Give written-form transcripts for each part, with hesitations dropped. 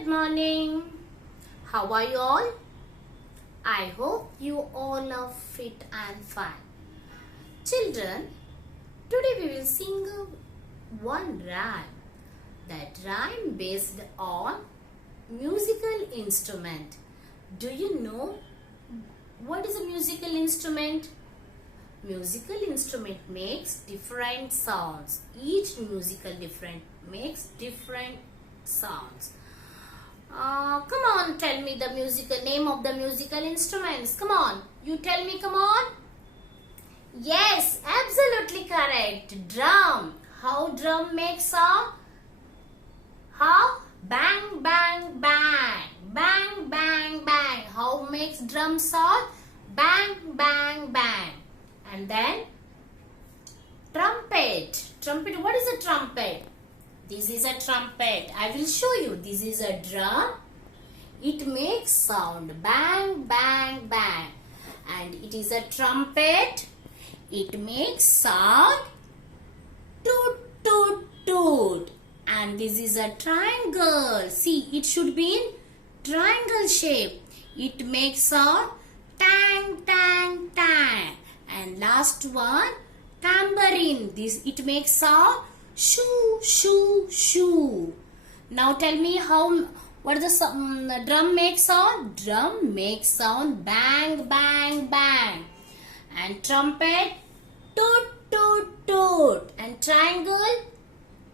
Good morning. How are you all? I hope you all are fit and fine. Children, today we will sing one rhyme. That rhyme based on musical instrument. Do you know what is a musical instrument? Musical instrument makes different sounds. Each musical different makes different sounds. Come on, tell me the musical name of the musical instruments. Come on, you tell me, come on. Yes, absolutely correct. Drum. How drum makes sound? How? Bang, bang, bang. Bang, bang, bang. How makes drum sound? Bang, bang, bang. And then trumpet. Trumpet, what is a trumpet? This is a trumpet. I will show you. This is a drum. It makes sound bang, bang, bang. And it is a trumpet. It makes sound toot, toot, toot. And this is a triangle. See, it should be in triangle shape. It makes sound tang, tang, tang. And last one, tambourine. It makes sound shoo, shoo, shoo. Now tell me what the drum makes sound? Drum makes sound bang, bang, bang. And trumpet toot, toot, toot. And triangle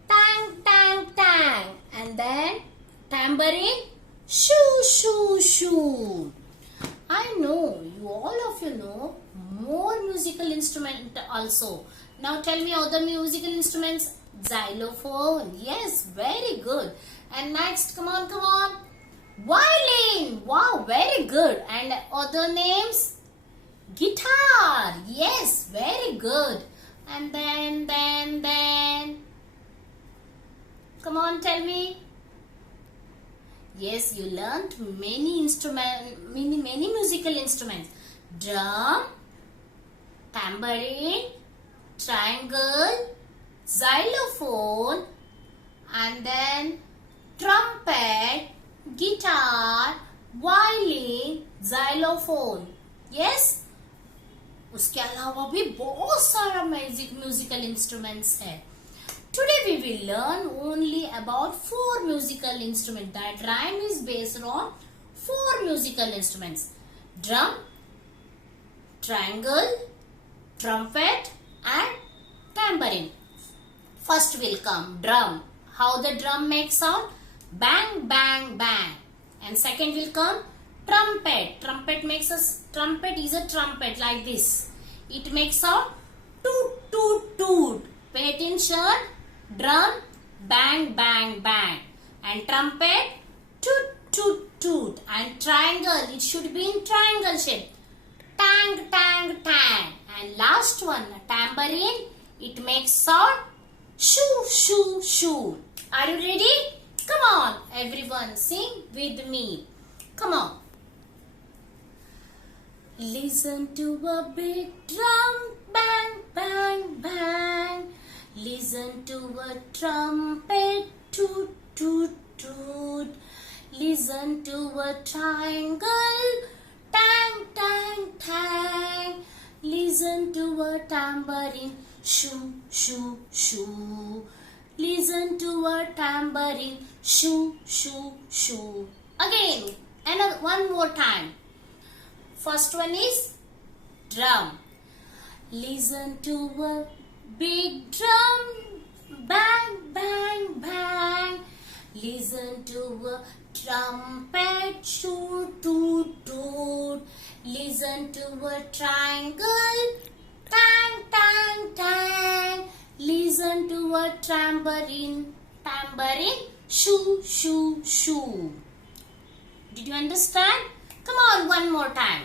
tang, tang, tang. And then tambourine shoo, shoo, shoo. I know all of you know more musical instrument also. Now tell me other musical instruments. Xylophone. Yes, very good. And next, come on, come on. Violin. Wow, very good. And other names? Guitar. Yes, very good. And then. Come on, tell me. Yes, you learned many musical instruments. Drum, tambourine, triangle, xylophone, and then trumpet, guitar, violin, xylophone. Yes? उसके अलावा भी बहुत सारा musical instruments है. Today we will learn only about 4 musical instruments. That rhyme is based on 4 musical instruments. Drum, triangle, trumpet and tambourine. First will come drum. How the drum makes sound? Bang, bang, bang. And second will come trumpet. Trumpet is a trumpet like this. It makes sound toot, toot, toot. Pay attention. Drum, bang, bang, bang. And trumpet, toot, toot, toot. And triangle, it should be in triangle shape. Tang, tang, tang. And last one, tambourine, it makes sound shoo, shoo, shoo. Are you ready? Come on, everyone, sing with me. Come on. Listen to a big drum, bang, bang, bang. Listen to a trumpet, toot, toot, toot. Listen to a triangle, tang, tang, tang. Listen to a tambourine, shoo, shoo, shoo. Listen to a tambourine, shoo, shoo, shoo. Again, one more time. First one is drum. Listen to a big drum, bang, bang, bang. Listen to a trumpet, toot, toot, toot. Listen to a triangle, tang, tang, tang. Listen to a tambourine, shoo, shoo, shoo. Did you understand? Come on, one more time.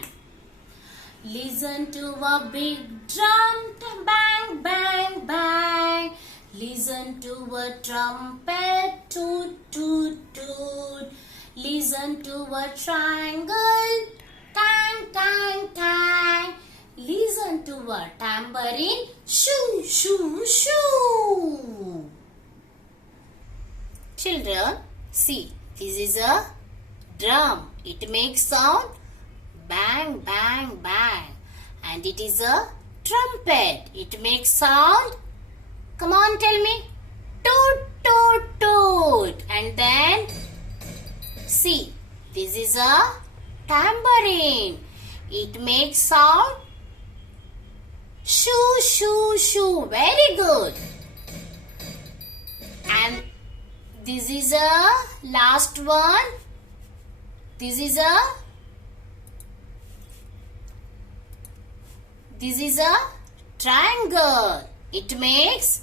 Listen to a big drum, bang, bang, bang. Listen to a trumpet, toot, toot, toot. Listen to a triangle, tang, tang, tang. Listen to a tambourine, shoo, shoo, shoo. Children, see, This is a drum. It makes sound bang, bang, bang. And it is a trumpet. It makes sound, come on, tell me, toot, toot, toot. And then, see, this is a tambourine. It makes sound shoo, shoo, shoo. Very good. And this is a last one. This is a triangle. It makes,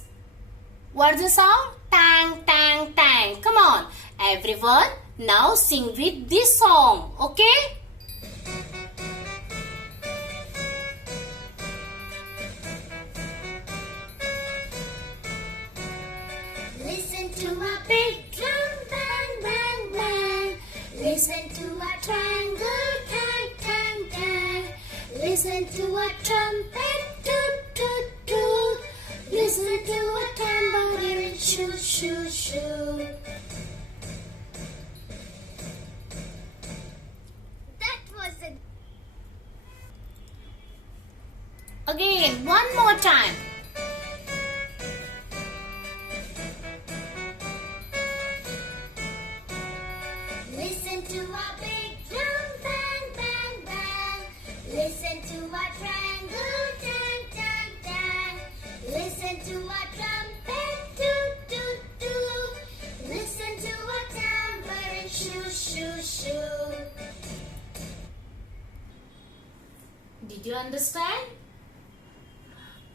what's the sound? Tang, tang, tang. Come on, everyone, now sing with this song, okay? Listen to a big drum, bang, bang, bang. Listen to a triangle, tang, tang, tang. Listen to a trumpet, toot, toot, toot. Listen to a tambourine, shoo, shoo, shoo. That was it. Again, one more time. Listen to a big drum, bang, bang, bang. Listen to a triangle, tang, tang, tang. Listen to a trumpet, toot, toot, toot. Listen to a tambourine, shoo, shoo, shoo. Did you understand?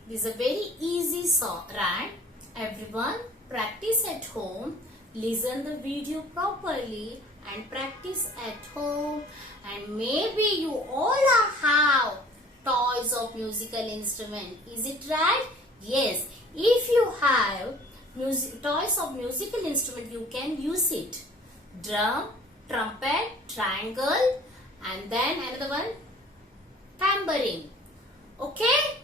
This is a very easy song, right? Everyone, practice at home. Listen the video properly and practice at home, and maybe you all have toys of musical instrument. Is it right? Yes. If you have toys of musical instrument, you can use it. Drum, trumpet, triangle, and then another one, tambourine. Okay?